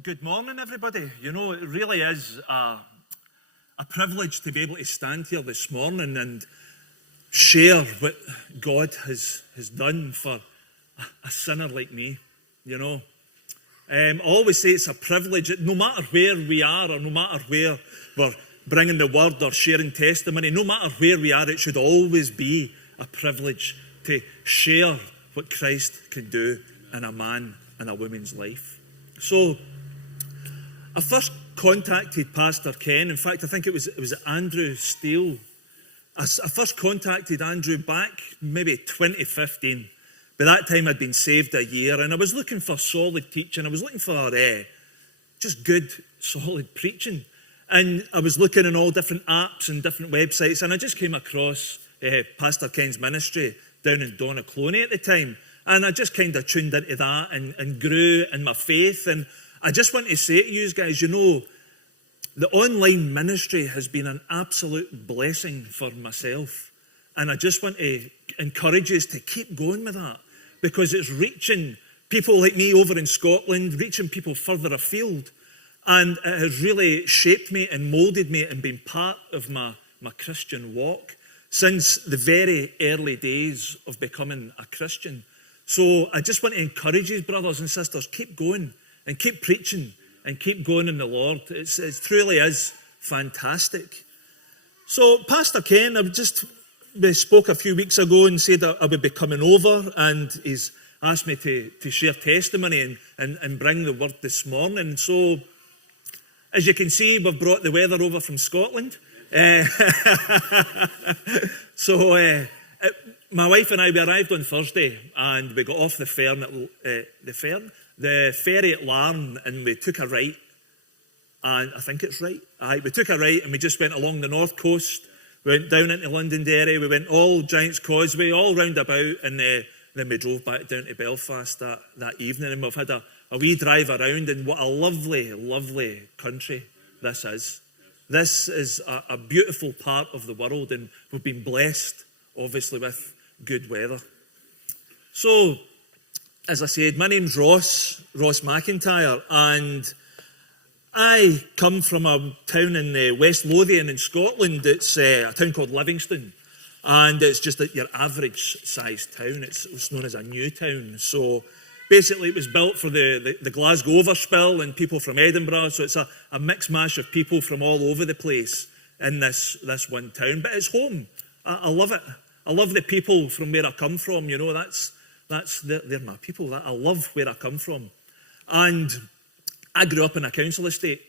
Good morning, everybody. You know, it really is a privilege to be able to stand here this morning and share what God has done for a sinner like me, you know. I always say it's a privilege, no matter where we are or no matter where we're bringing the word or sharing testimony, no matter where we are, it should always be a privilege to share what Christ can do in a man and a woman's life. So, I first contacted Pastor Ken. In fact, I think it was Andrew Steele. I first contacted Andrew back maybe 2015. By that time, I'd been saved a year, and I was looking for solid teaching. I was looking for just good, solid preaching. And I was looking in all different apps and different websites, and I just came across Pastor Ken's ministry down in Donaghcloney at the time. And I just kind of tuned into that and grew in my faith. And I just want to say to you guys, you know, the online ministry has been an absolute blessing for myself. And I just want to encourage you to keep going with that, because it's reaching people like me over in Scotland, reaching people further afield. And it has really shaped me and molded me and been part of my Christian walk since the very early days of becoming a Christian. So I just want to encourage you, brothers and sisters, keep going and keep preaching and keep going in the Lord. It truly is fantastic. So Pastor Ken, we spoke a few weeks ago and said that I would be coming over, and he's asked me to share testimony and bring the word this morning. So as you can see, we've brought the weather over from Scotland. My wife and I, we arrived on Thursday, and we got off the ferry at Larne, and we took a right. And I think it's right. We took a right, and we just went along the north coast. We went down into Londonderry. We went all Giant's Causeway, all round about, and then we drove back down to Belfast that evening. And we've had a wee drive around, and what a lovely, lovely country this is. This is a beautiful part of the world, and we've been blessed, obviously, with good weather. So, as I said, my name's Ross McIntyre, and I come from a town in West Lothian in Scotland. It's a town called Livingston, and it's just your average sized town. It's known as a new town. So basically it was built for the Glasgow overspill and people from Edinburgh, so it's a mixed mash of people from all over the place in this one town. But it's home. I love it. I love the people from where I come from. You know, they're my people. I love where I come from. And I grew up in a council estate.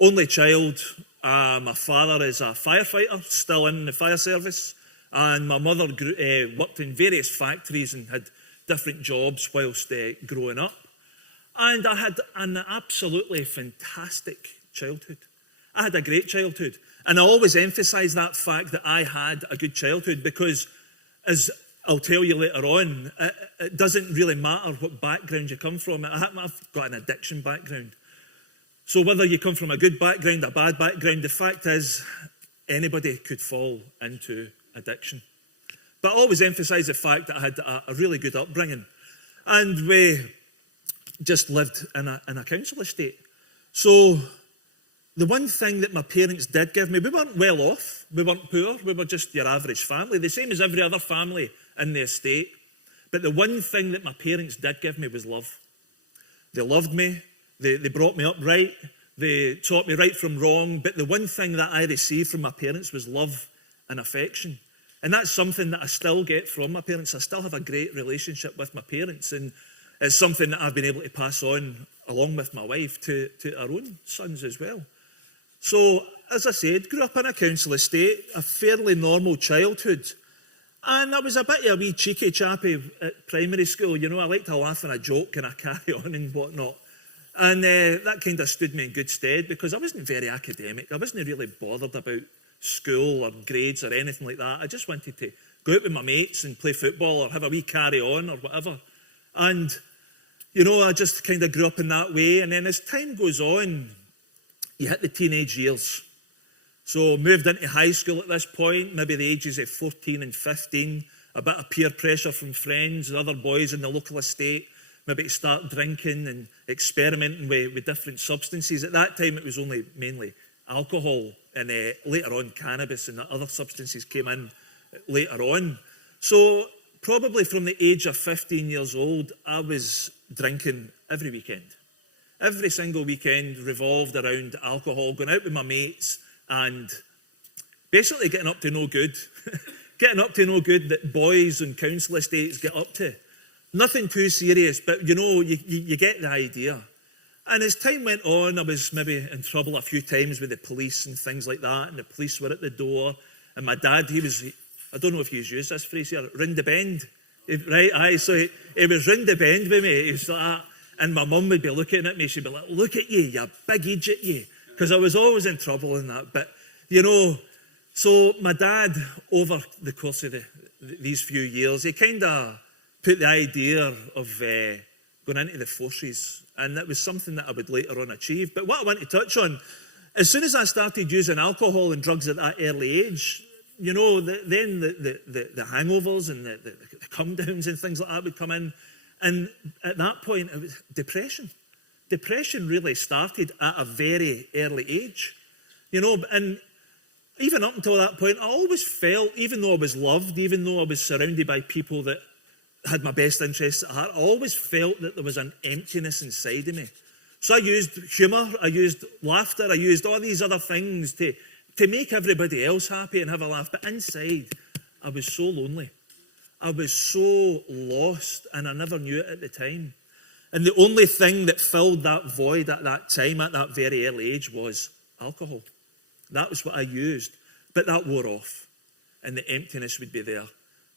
Only child. My father is a firefighter, still in the fire service. And my mother worked in various factories and had different jobs whilst growing up. And I had an absolutely fantastic childhood. I had a great childhood. And I always emphasise that fact that I had a good childhood, because, as I'll tell you later on, it doesn't really matter what background you come from. I've got an addiction background. So whether you come from a good background, a bad background, the fact is anybody could fall into addiction. But I always emphasise the fact that I had a really good upbringing. And we just lived in a council estate. So the one thing that my parents did give me, we weren't well off, we weren't poor, we were just your average family, the same as every other family in the estate. But the one thing that my parents did give me was love. They loved me, they brought me up right, they taught me right from wrong, but the one thing that I received from my parents was love and affection. And that's something that I still get from my parents. I still have a great relationship with my parents, and it's something that I've been able to pass on, along with my wife, to our own sons as well. So, as I said, grew up in a council estate, a fairly normal childhood. And I was a bit of a wee cheeky chappy at primary school. You know, I like to laugh and a joke and I carry on and whatnot. And that kind of stood me in good stead, because I wasn't very academic. I wasn't really bothered about school or grades or anything like that. I just wanted to go out with my mates and play football or have a wee carry on or whatever. And, you know, I just kind of grew up in that way. And then as time goes on, you hit the teenage years. So moved into high school at this point, maybe the ages of 14 and 15, a bit of peer pressure from friends and other boys in the local estate maybe to start drinking and experimenting with different substances. At that time, it was only mainly alcohol, and later on cannabis and other substances came in later on. So probably from the age of 15 years old, I was drinking every weekend. Every single weekend revolved around alcohol, going out with my mates and basically getting up to no good. Getting up to no good that boys on council estates get up to. Nothing too serious, but you get the idea. And as time went on, I was maybe in trouble a few times with the police and things like that, and the police were at the door. And my dad, I don't know if he's used this phrase here, round the bend. Right, aye, so he was round the bend with me. He was like that. And my mum would be looking at me, she'd be like, look at you big idiot, you. Because I was always in trouble in that. But, so my dad, over the course of these few years, he kind of put the idea of going into the forces. And that was something that I would later on achieve. But what I want to touch on, as soon as I started using alcohol and drugs at that early age, then the hangovers and the come downs and things like that would come in. And at that point, it was depression. Depression really started at a very early age. And even up until that point, I always felt, even though I was loved, even though I was surrounded by people that had my best interests at heart, I always felt that there was an emptiness inside of me. So I used humour, I used laughter, I used all these other things to make everybody else happy and have a laugh. But inside, I was so lonely. I was so lost, and I never knew it at the time. And the only thing that filled that void at that time, at that very early age, was alcohol. That was what I used. But that wore off, and the emptiness would be there.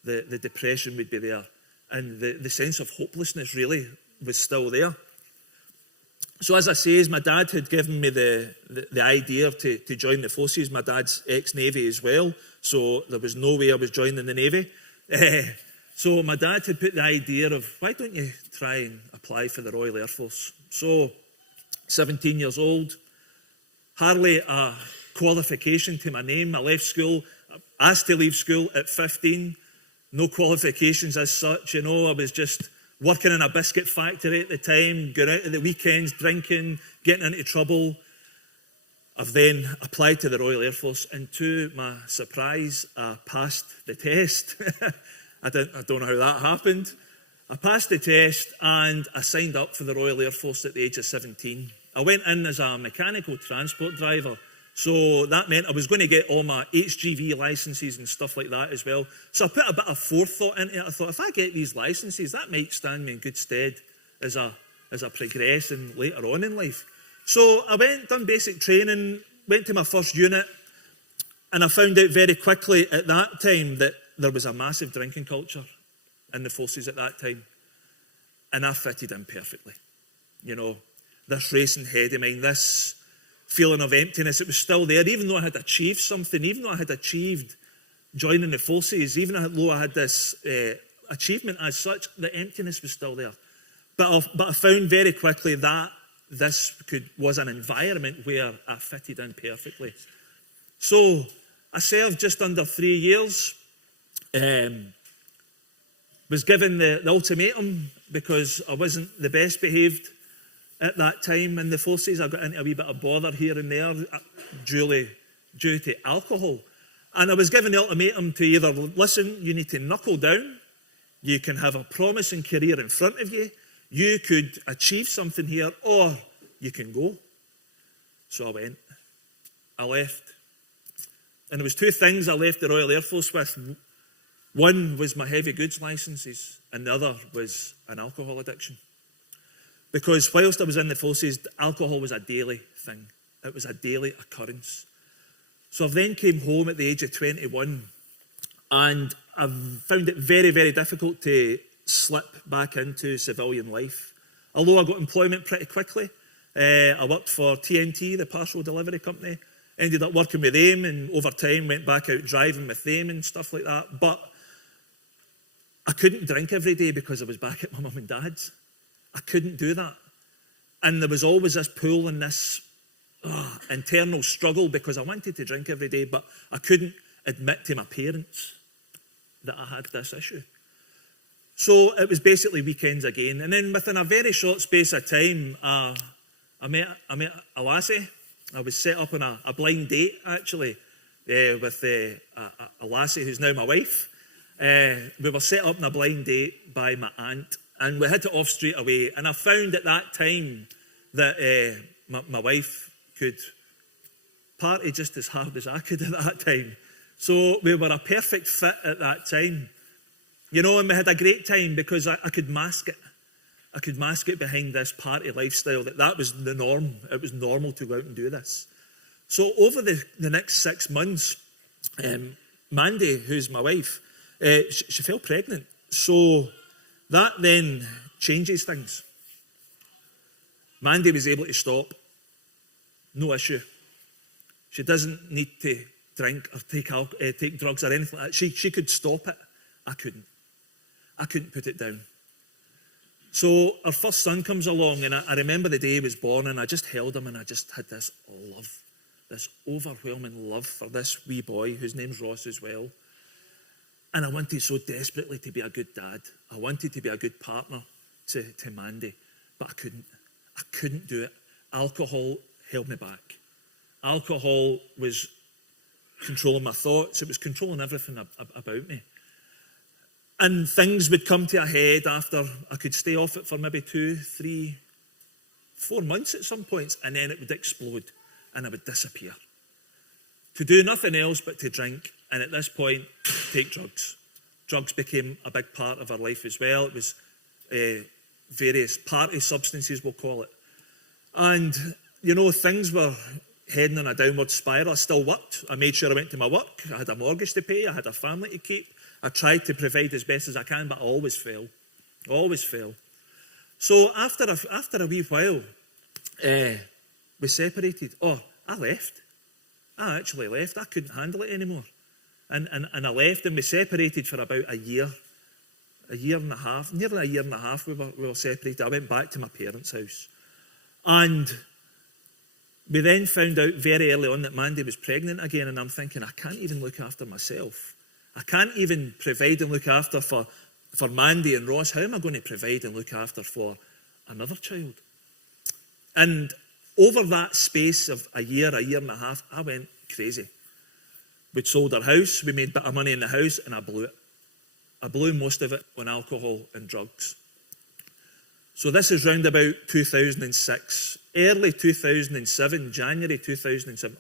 The depression would be there. And the sense of hopelessness really was still there. So as I say, my dad had given me the idea to join the forces. My dad's ex-Navy as well, so there was no way I was joining the Navy. So my dad had put the idea of, why don't you try and apply for the Royal Air Force? So 17 years old, hardly a qualification to my name. I left school, asked to leave school at 15, no qualifications as such. I was just working in a biscuit factory at the time, going out at the weekends, drinking, getting into trouble. I've then applied to the Royal Air Force, and to my surprise, I passed the test. I don't know how that happened. I passed the test, and I signed up for the Royal Air Force at the age of 17. I went in as a mechanical transport driver, so that meant I was going to get all my HGV licenses and stuff like that as well. So I put a bit of forethought into it. I thought, if I get these licenses, that might stand me in good stead as I progress and later on in life. So I went, done basic training, went to my first unit, and I found out very quickly at that time that there was a massive drinking culture in the forces at that time. And I fitted in perfectly. This racing head of mine, this feeling of emptiness, it was still there, even though I had achieved something, even though I had achieved joining the forces, even though I had this achievement as such, the emptiness was still there. But I found very quickly that this was an environment where I fitted in perfectly. So I served just under 3 years, was given the ultimatum because I wasn't the best behaved at that time in the forces. I got into a wee bit of bother here and there due to alcohol. And I was given the ultimatum to either, listen, you need to knuckle down, you can have a promising career in front of you, you could achieve something here, or you can go. So I went. I left. And there was two things I left the Royal Air Force with. One was my heavy goods licenses, and the other was an alcohol addiction. Because whilst I was in the forces, alcohol was a daily thing. It was a daily occurrence. So I then came home at the age of 21, and I found it very, very difficult to slip back into civilian life. Although I got employment pretty quickly. I worked for TNT, the parcel delivery company. Ended up working with them, and over time went back out driving with them and stuff like that. But I couldn't drink every day because I was back at my mum and dad's. I couldn't do that. And there was always this pull and this internal struggle because I wanted to drink every day, but I couldn't admit to my parents that I had this issue. So it was basically weekends again. And then within a very short space of time, I met a lassie. I was set up on a blind date, actually, with a lassie who's now my wife. We were set up on a blind date by my aunt, and we hit it off straight away. And I found at that time that my wife could party just as hard as I could at that time. So we were a perfect fit at that time. You know, and we had a great time because I could mask it. I could mask it behind this party lifestyle, that was the norm. It was normal to go out and do this. So over the next 6 months, Mandy, who's my wife, she fell pregnant. So that then changes things. Mandy was able to stop. No issue. She doesn't need to drink or take drugs or anything like that. She could stop it. I couldn't. I couldn't put it down. So our first son comes along, and I remember the day he was born, and I just held him, and I just had this love, this overwhelming love for this wee boy, whose name's Ross as well. And I wanted so desperately to be a good dad. I wanted to be a good partner to Mandy, but I couldn't. I couldn't do it. Alcohol held me back. Alcohol was controlling my thoughts. It was controlling everything about me. And things would come to a head after I could stay off it for maybe 2, 3, 4 months at some points, and then it would explode and I would disappear. To do nothing else but to drink, and at this point, take drugs. Drugs became a big part of our life as well. It was various party substances, we'll call it. And, you know, things were heading in a downward spiral. I still worked. I made sure I went to my work. I had a mortgage to pay. I had a family to keep. I tried to provide as best as I can, but I always fail. Always fail. So after a wee while, we separated. Oh, I left. I actually left. I couldn't handle it anymore. And I left, and we separated for about a year and a half. Nearly a year and a half we were separated. I went back to my parents' house. And we then found out very early on that Mandy was pregnant again, and I'm thinking, I can't even look after myself. I can't even provide and look after for Mandy and Ross. How am I going to provide and look after for another child? And over that space of a year and a half, I went crazy. We'd sold our house, we made a bit of money in the house, and I blew it. I blew most of it on alcohol and drugs. So this is round about 2006, early 2007, January 2007.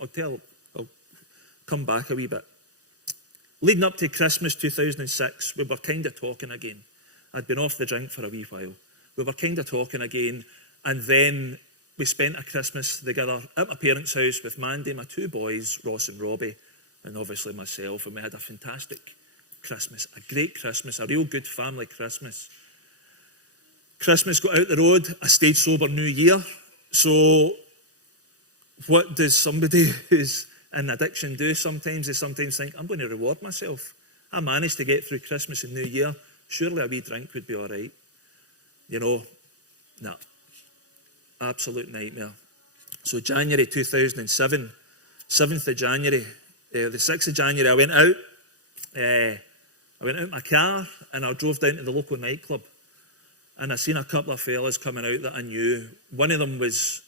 I'll come back a wee bit. Leading up to Christmas 2006, we were kind of talking again. I'd been off the drink for a wee while. We were kind of talking again, and then we spent a Christmas together at my parents' house with Mandy, my 2 boys, Ross and Robbie, and obviously myself, and we had a fantastic Christmas, a great Christmas, a real good family Christmas. Christmas got out the road, I stayed sober New Year. So what does somebody who's in addiction do sometimes? They sometimes think, I'm going to reward myself. I managed to get through Christmas and New Year. Surely a wee drink would be all right. You know, no. Absolute nightmare. So January 2007, 7th of January, the 6th of January, I went out. I went out in my car and I drove down to the local nightclub. And I seen a couple of fellas coming out that I knew. One of them was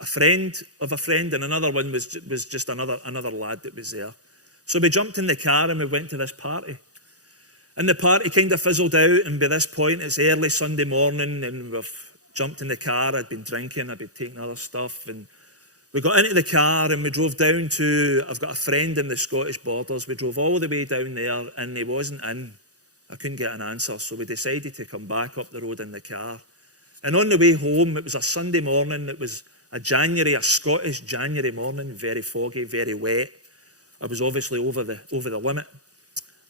a friend of a friend, and another one was just another lad that was there. So we jumped in the car and we went to this party. And the party kind of fizzled out, and by this point it's early Sunday morning, and we've jumped in the car. I'd been drinking, I'd been taking other stuff, and we got into the car and we drove down to, I've got a friend in the Scottish borders. We drove all the way down there and he wasn't in. I couldn't get an answer, so we decided to come back up the road in the car. And on the way home, it was a Sunday morning. It was a Scottish January morning, very foggy, very wet. I was obviously over the limit.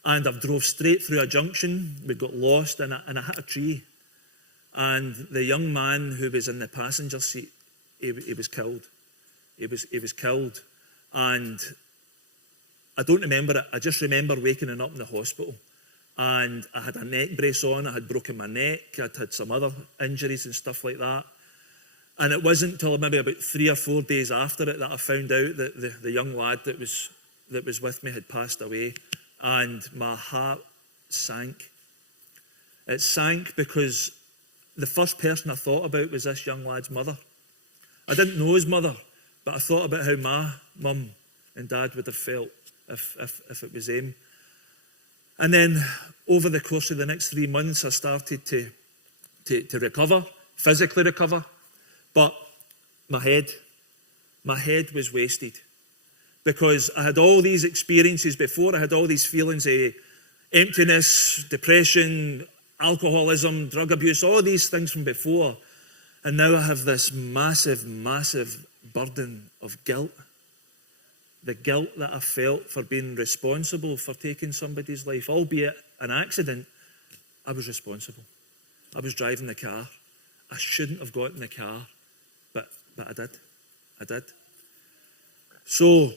And I drove straight through a junction. We got lost, and I hit a tree. And the young man who was in the passenger seat, he was killed. He was killed. And I don't remember it. I just remember waking up in the hospital. And I had a neck brace on, I had broken my neck, I'd had some other injuries and stuff like that. And it wasn't until maybe about 3 or 4 days after it that I found out that the young lad that was with me had passed away, and my heart sank. It sank because the first person I thought about was this young lad's mother. I didn't know his mother, but I thought about how my mum and dad would have felt if it was them. And then over the course of the next 3 months, I started to recover, physically recover, but my head was wasted because I had all these experiences before. I had all these feelings of emptiness, depression, alcoholism, drug abuse, all these things from before. And now I have this massive, massive burden of guilt. The guilt that I felt for being responsible for taking somebody's life, albeit an accident. I was responsible. I was driving the car. I shouldn't have got in the car, but I did. I did. So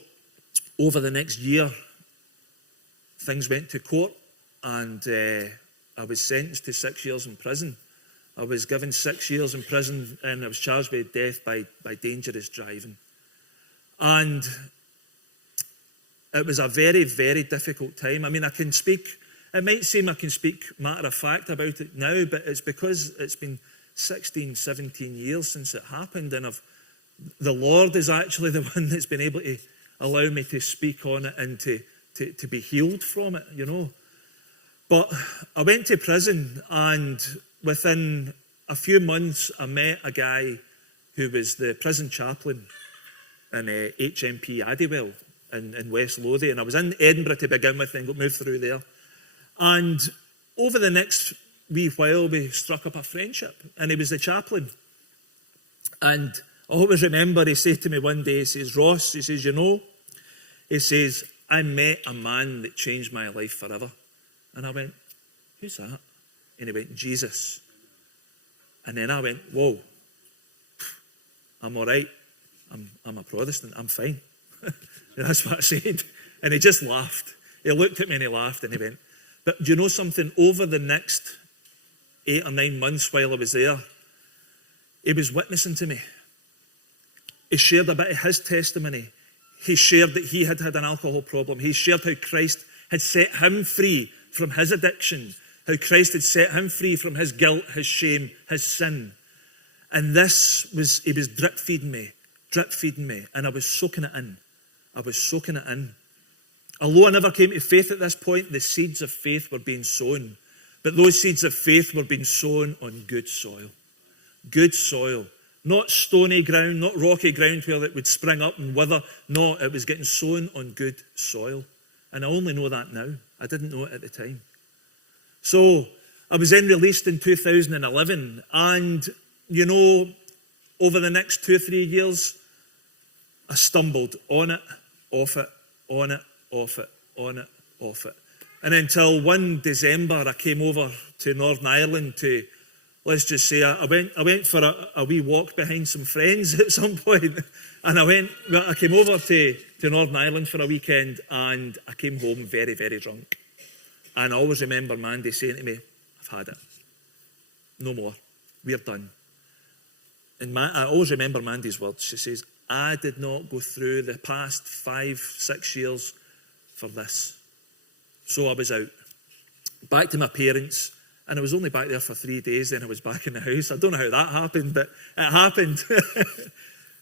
over the next year, things went to court, and I was sentenced to 6 years in prison. I was given 6 years in prison, and I was charged with death by dangerous driving. And it was a very, very difficult time. I mean, it might seem I can speak matter of fact about it now, but it's because it's been 16, 17 years since it happened, and the Lord is actually the one that's been able to allow me to speak on it and to be healed from it, you know. But I went to prison, and within a few months, I met a guy who was the prison chaplain in HMP Addywell in West Lothian. I was in Edinburgh to begin with and got moved through there. And over the next wee while, we struck up a friendship, and he was the chaplain. And I always remember he said to me one day, he says, "Ross," he says, "you know," he says, "I met a man that changed my life forever." And I went, "Who's that?" And he went, "Jesus." And then I went, "Whoa, I'm all right. I'm a Protestant. I'm fine." That's what I said. And he just laughed. He looked at me and he laughed and he went, "But do you know something? Over the next 8 or 9 months while I was there, he was witnessing to me. He shared a bit of his testimony. He shared that he had had an alcohol problem. He shared how Christ had set him free from his addiction, how Christ had set him free from his guilt, his shame, his sin. And he was drip feeding me, and I was soaking it in. Although I never came to faith at this point, the seeds of faith were being sown. But those seeds of faith were being sown on good soil. Good soil. Not stony ground, not rocky ground where it would spring up and wither. No, it was getting sown on good soil. And I only know that now. I didn't know it at the time. So I was then released in 2011. And, you know, over the next 2 or 3 years, I stumbled on it, off it, on it, off it, on it, off it. And until one December, I came over to Northern Ireland to, let's just say, I went for a wee walk behind some friends at some point. And I came over to Northern Ireland for a weekend, and I came home very, very drunk. And I always remember Mandy saying to me, "I've had it. No more. We're done." And I always remember Mandy's words. She says, "I did not go through the past 5, 6 years for this." So I was out, back to my parents, and I was only back there for 3 days, then I was back in the house. I don't know how that happened, but it happened.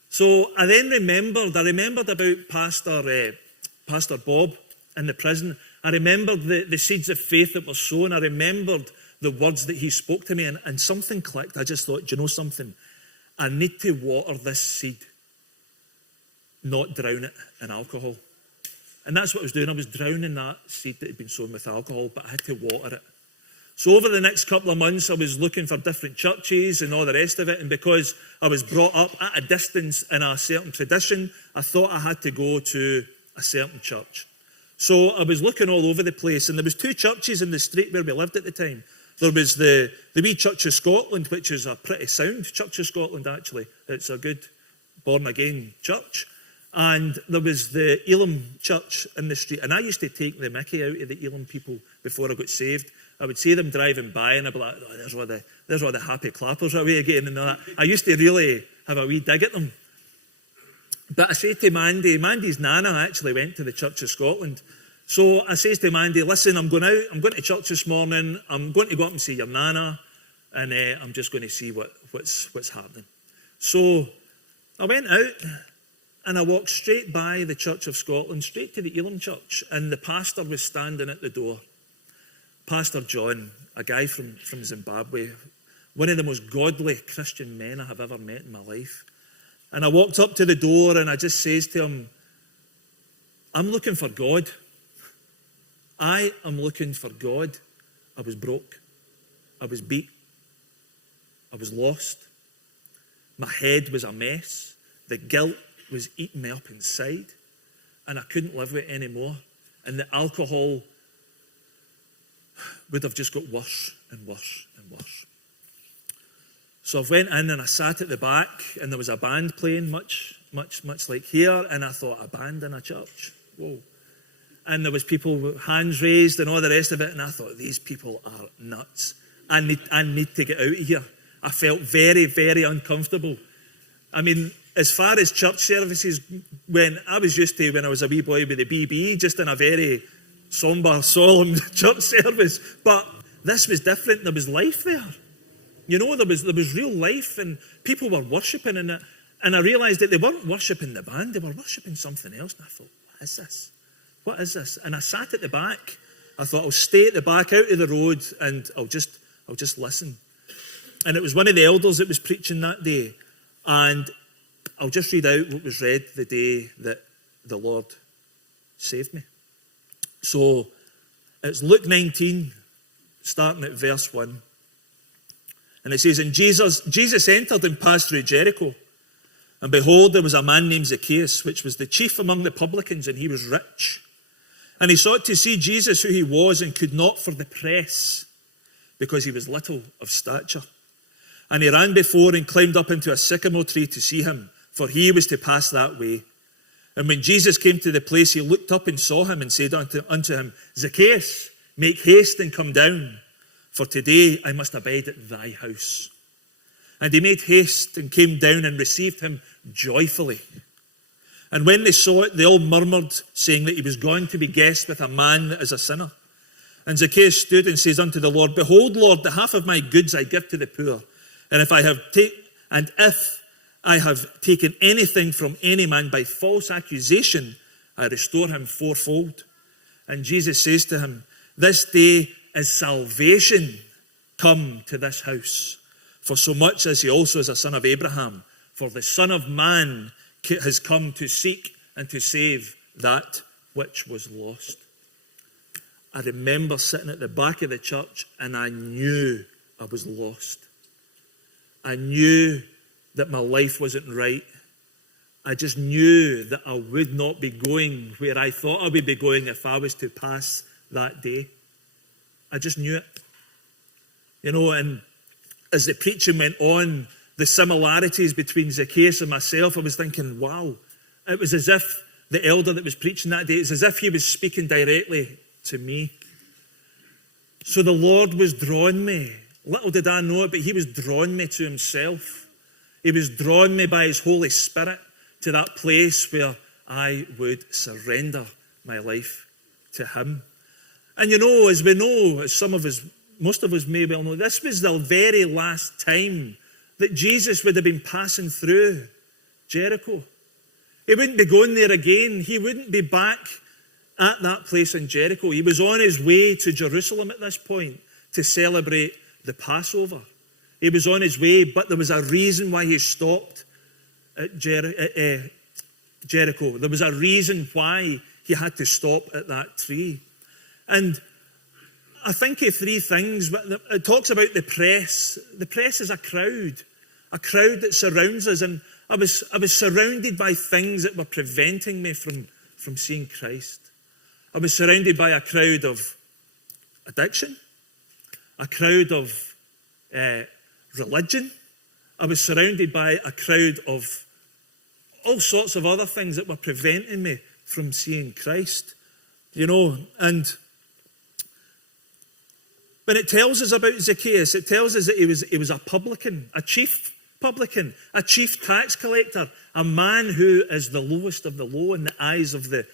So I then remembered about Pastor Bob in the prison. I remembered the seeds of faith that were sown. I remembered the words that he spoke to me, and something clicked. I just thought, do you know something? I need to water this seed, not drown it in alcohol. And that's what I was doing. I was drowning that seed that had been sown with alcohol, but I had to water it. So over the next couple of months, I was looking for different churches and all the rest of it. And because I was brought up at a distance in a certain tradition, I thought I had to go to a certain church. So I was looking all over the place, and there was 2 churches in the street where we lived at the time. There was the wee Church of Scotland, which is a pretty sound Church of Scotland, actually. It's a good born-again church. And there was the Elim Church in the street. And I used to take the mickey out of the Elim people before I got saved. I would see them driving by, and I'd be like, "Oh, there's all the happy clappers away again," and all that. I used to really have a wee dig at them. But I said to Mandy's nana actually went to the Church of Scotland, So I says to Mandy, listen, I'm going out, I'm going to church this morning, I'm going to go up and see your nana, and I'm just going to see what's happening. So I went out, and I walked straight by the Church of Scotland, straight to the Elim Church, and the pastor was standing at the door. Pastor John, a guy from Zimbabwe, one of the most godly Christian men I have ever met in my life. And I walked up to the door and I just says to him, I'm looking for God. I am looking for God. I was broke. I was beat. I was lost. My head was a mess. The guilt was eating me up inside. And I couldn't live with it anymore. And the alcohol would have just got worse and worse and worse. So I went in and I sat at the back and there was a band playing much like here, and I thought, a band in a church? Whoa. And there was people with hands raised and all the rest of it, and I thought, these people are nuts. I need to get out of here. I felt very, very uncomfortable. I mean, as far as church services went, I was used to when I was a wee boy with the BB, just in a very somber, solemn church service. But this was different. There was life there. You know, there was real life, and people were worshipping in it. And I realised that they weren't worshipping the band, they were worshipping something else. And I thought, what is this? What is this? And I sat at the back. I thought, I'll stay at the back, out of the road, and I'll just listen. And it was one of the elders that was preaching that day. And I'll just read out what was read the day that the Lord saved me. So it's Luke 19, starting at verse 1. And it says, and Jesus entered and passed through Jericho. And behold, there was a man named Zacchaeus, which was the chief among the publicans, and he was rich. And he sought to see Jesus, who he was, and could not for the press, because he was little of stature. And he ran before and climbed up into a sycamore tree to see him, for he was to pass that way. And when Jesus came to the place, he looked up and saw him and said unto him, Zacchaeus, make haste and come down, for today I must abide at thy house. And he made haste and came down and received him joyfully. And when they saw it, they all murmured, saying that he was going to be guest with a man that is a sinner. And Zacchaeus stood and says unto the Lord, behold, Lord, the half of my goods I give to the poor. And if I have taken anything from any man by false accusation, I restore him fourfold. And Jesus says to him, this day is salvation come to this house, for so much as he also is a son of Abraham. For the Son of Man has come to seek and to save that which was lost. I remember sitting at the back of the church and I knew I was lost. I knew that my life wasn't right. I just knew that I would not be going where I thought I would be going if I was to pass that day. I just knew it. You know, and as the preaching went on, the similarities between Zacchaeus and myself, I was thinking, wow, it was as if the elder that was preaching that day, it's as if he was speaking directly to me. So the Lord was drawing me. Little did I know it, but he was drawing me to himself. He was drawing me by his Holy Spirit to that place where I would surrender my life to him. And you know, as we know, as most of us may well know, this was the very last time that Jesus would have been passing through Jericho. He wouldn't be going there again. He wouldn't be back at that place in Jericho. He was on his way to Jerusalem at this point to celebrate the Passover. He was on his way, but there was a reason why he stopped at Jericho. There was a reason why he had to stop at that tree. And I think of three things. It talks about the press. The press is a crowd that surrounds us. And I was surrounded by things that were preventing me from seeing Christ. I was surrounded by a crowd of addiction, a crowd of religion. I was surrounded by a crowd of all sorts of other things that were preventing me from seeing Christ. You know, and when it tells us about Zacchaeus, it tells us that he was a publican, a chief publican, a chief tax collector, a man who is the lowest of the low in the eyes of the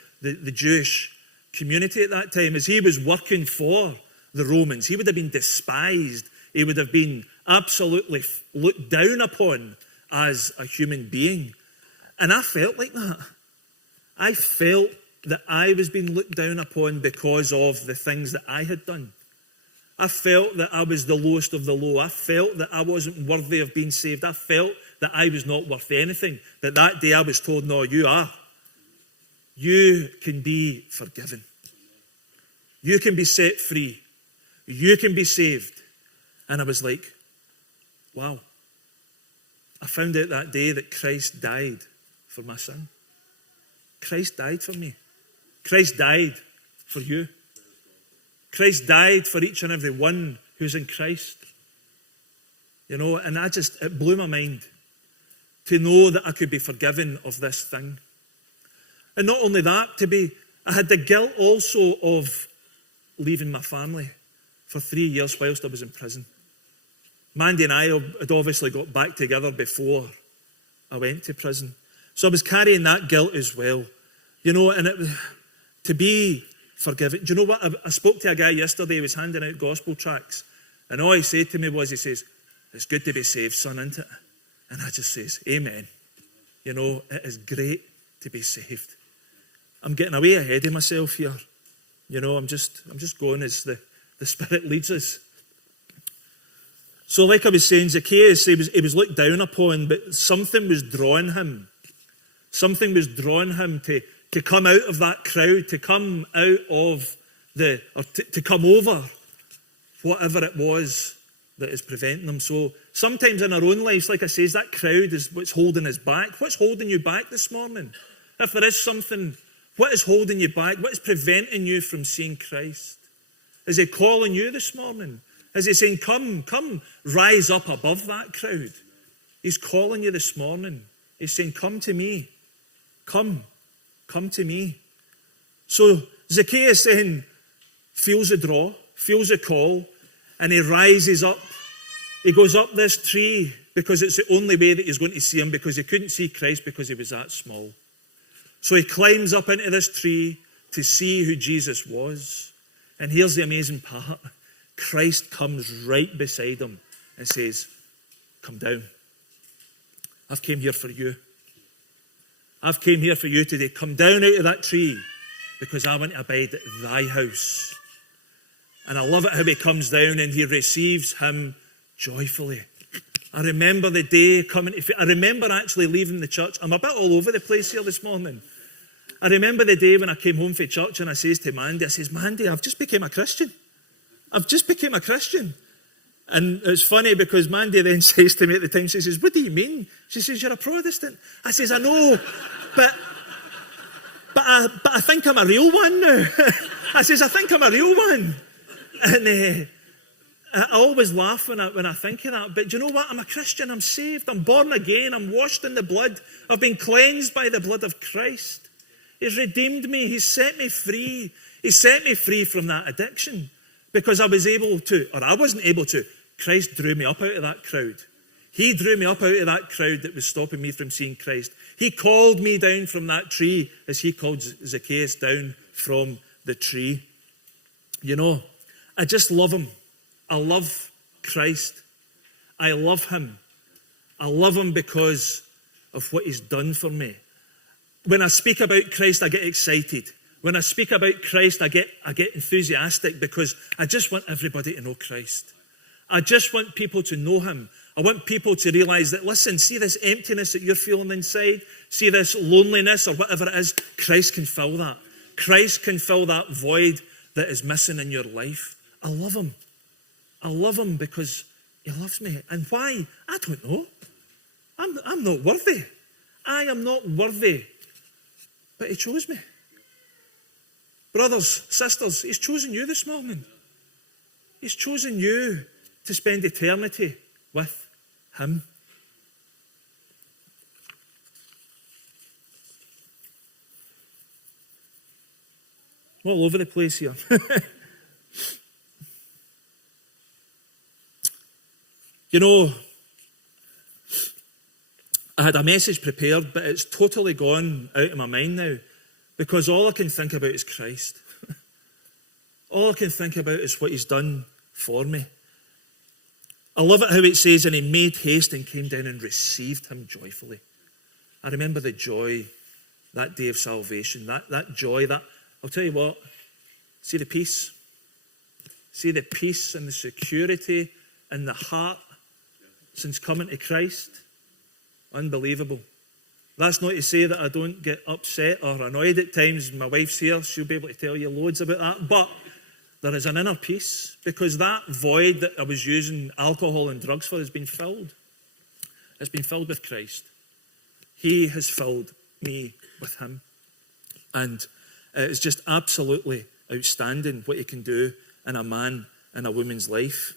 Jewish community at that time, as he was working for the Romans, he would have been despised. He would have been absolutely looked down upon as a human being. And I felt like that. I felt that I was being looked down upon because of the things that I had done. I felt that I was the lowest of the low. I felt that I wasn't worthy of being saved. I felt that I was not worth anything. But that day I was told, no, you are. You can be forgiven. You can be set free. You can be saved. And I was like, wow. I found out that day that Christ died for my sin. Christ died for me. Christ died for you. Christ died for each and every one who's in Christ. You know, and it blew my mind to know that I could be forgiven of this thing. And not only that, I had the guilt also of leaving my family for 3 years whilst I was in prison. Mandy and I had obviously got back together before I went to prison. So I was carrying that guilt as well. You know, and to be forgiven. Do you know what? I spoke to a guy yesterday, he was handing out gospel tracts. And all he said to me was, he says, it's good to be saved, son, isn't it? And I just says, amen. You know, it is great to be saved. I'm getting away ahead of myself here. You know, I'm just going as the Spirit leads us. So like I was saying, Zacchaeus, he was looked down upon, but something was drawing him. Something was drawing him to come out of that crowd, to come out of to come over whatever it was that is preventing him. So sometimes in our own lives, like I say, that crowd is what's holding us back. What's holding you back this morning? If there is something, what is holding you back? What is preventing you from seeing Christ? Is he calling you this morning? Is he saying, come, rise up above that crowd? He's calling you this morning. He's saying, come to me. Come to me. So Zacchaeus then feels a draw, feels a call, and he rises up. He goes up this tree because it's the only way that he's going to see him, because he couldn't see Christ because he was that small. So he climbs up into this tree to see who Jesus was. And here's the amazing part. Christ comes right beside him and says, come down. I've came here for you. I've came here for you today. Come down out of that tree because I want to abide at thy house. And I love it how he comes down and he receives him joyfully. I remember the day coming. I remember actually leaving the church. I'm a bit all over the place here this morning. I remember the day when I came home from church and I says to Mandy, I says, Mandy, I've just become a Christian. I've just become a Christian. And it's funny because Mandy then says to me at the time, she says, what do you mean? She says, you're a Protestant. I says, I know, but I think I'm a real one now. I says, I think I'm a real one. And I always laugh when I think of that. But do you know what? I'm a Christian. I'm saved. I'm born again. I'm washed in the blood. I've been cleansed by the blood of Christ. He's redeemed me. He's set me free. He set me free from that addiction because I wasn't able to. Christ drew me up out of that crowd. He drew me up out of that crowd that was stopping me from seeing Christ. He called me down from that tree as he called Zacchaeus down from the tree. You know, I just love him. I love Christ. I love him. I love him because of what he's done for me. When I speak about Christ, I get excited. When I speak about Christ, I get enthusiastic because I just want everybody to know Christ. I just want people to know him. I want people to realize that, listen, see this emptiness that you're feeling inside? See this loneliness or whatever it is? Christ can fill that. Christ can fill that void that is missing in your life. I love him. I love him because he loves me. And why? I don't know. I'm not worthy. I am not worthy. But he chose me. Brothers, sisters, he's chosen you this morning. He's chosen you to spend eternity with him. I'm all over the place here. You know, I had a message prepared, but it's totally gone out of my mind now because all I can think about is Christ. All I can think about is what he's done for me. I love it how it says, and he made haste and came down and received him joyfully. I remember the joy, that day of salvation, that joy, I'll tell you what, see the peace. See the peace and the security in the heart since coming to Christ. Unbelievable. That's not to say that I don't get upset or annoyed at times. My wife's here, she'll be able to tell you loads about that. But there is an inner peace because that void that I was using alcohol and drugs for has been filled. It's been filled with Christ. He has filled me with him. And it's just absolutely outstanding what he can do in a man and a woman's life.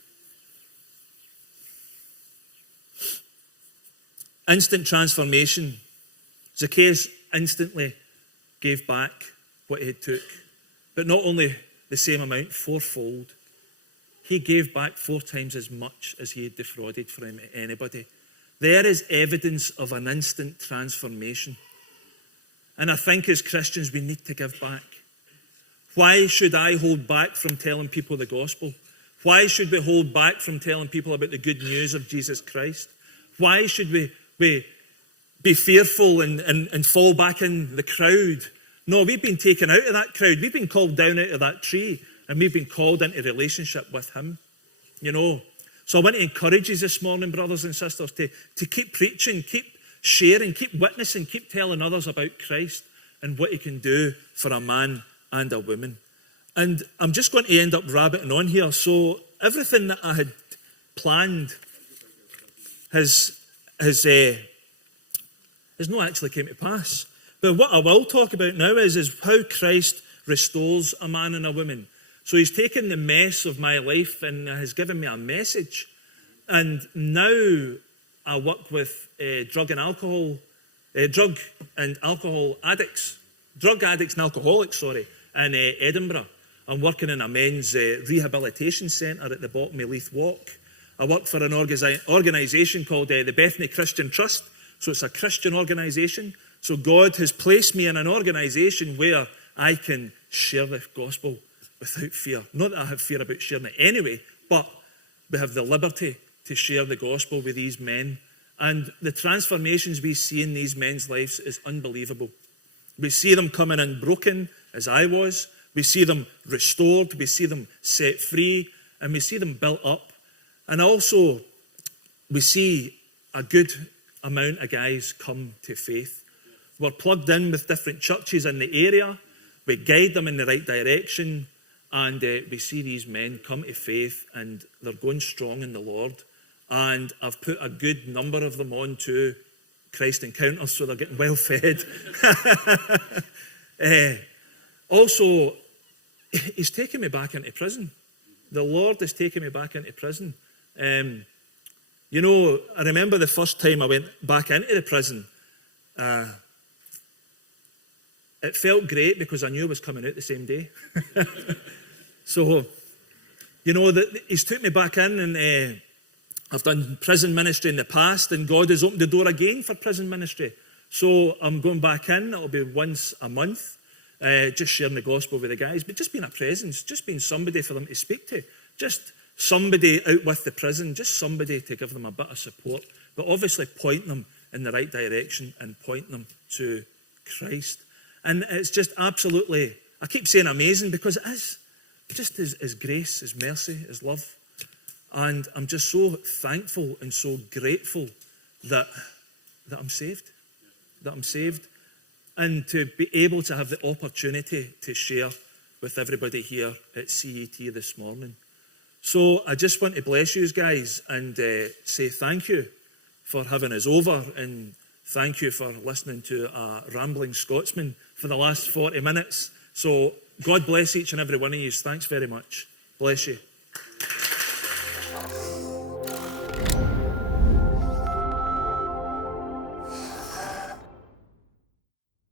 Instant transformation. Zacchaeus instantly gave back what he had took. But not only the same amount, fourfold. He gave back 4 times as much as he had defrauded from anybody. There is evidence of an instant transformation. And I think as Christians we need to give back. Why should I hold back from telling people the gospel? Why should we hold back from telling people about the good news of Jesus Christ? Why should we be fearful and fall back in the crowd? No, we've been taken out of that crowd. We've been called down out of that tree and we've been called into relationship with him. You know, so I want to encourage you this morning, brothers and sisters, to keep preaching, keep sharing, keep witnessing, keep telling others about Christ and what he can do for a man and a woman. And I'm just going to end up rabbiting on here. So everything that I had planned has not actually came to pass. But what I will talk about now is how Christ restores a man and a woman. So he's taken the mess of my life and has given me a message. And now I work with drug and alcohol addicts, in Edinburgh. I'm working in a men's rehabilitation centre at the bottom of Leith Walk. I work for an organisation called the Bethany Christian Trust. So it's a Christian organisation. So God has placed me in an organisation where I can share the gospel without fear. Not that I have fear about sharing it anyway, but we have the liberty to share the gospel with these men. And the transformations we see in these men's lives is unbelievable. We see them coming in broken, as I was. We see them restored. We see them set free. And we see them built up. And also, we see a good amount of guys come to faith. We're plugged in with different churches in the area. We guide them in the right direction. And we see these men come to faith and they're going strong in the Lord. And I've put a good number of them on to Christ Encounters, so they're getting well fed. Also, he's taken me back into prison. The Lord has taken me back into prison. You know, I remember the first time I went back into the prison. It felt great because I knew I was coming out the same day. So, you know, he's took me back in and I've done prison ministry in the past and God has opened the door again for prison ministry. So I'm going back in. It'll be once a month, just sharing the gospel with the guys, but just being a presence, just being somebody for them to speak to, just somebody out with the prison, just somebody to give them a bit of support, but obviously point them in the right direction and point them to Christ. And it's just absolutely, I keep saying amazing because it is just his grace, his mercy, his love. And I'm just so thankful and so grateful that I'm saved, and to be able to have the opportunity to share with everybody here at CET this morning. So I just want to bless you guys and say thank you for having us over, and thank you for listening to a rambling Scotsman for the last 40 minutes. So God bless each and every one of you. Thanks very much. Bless you.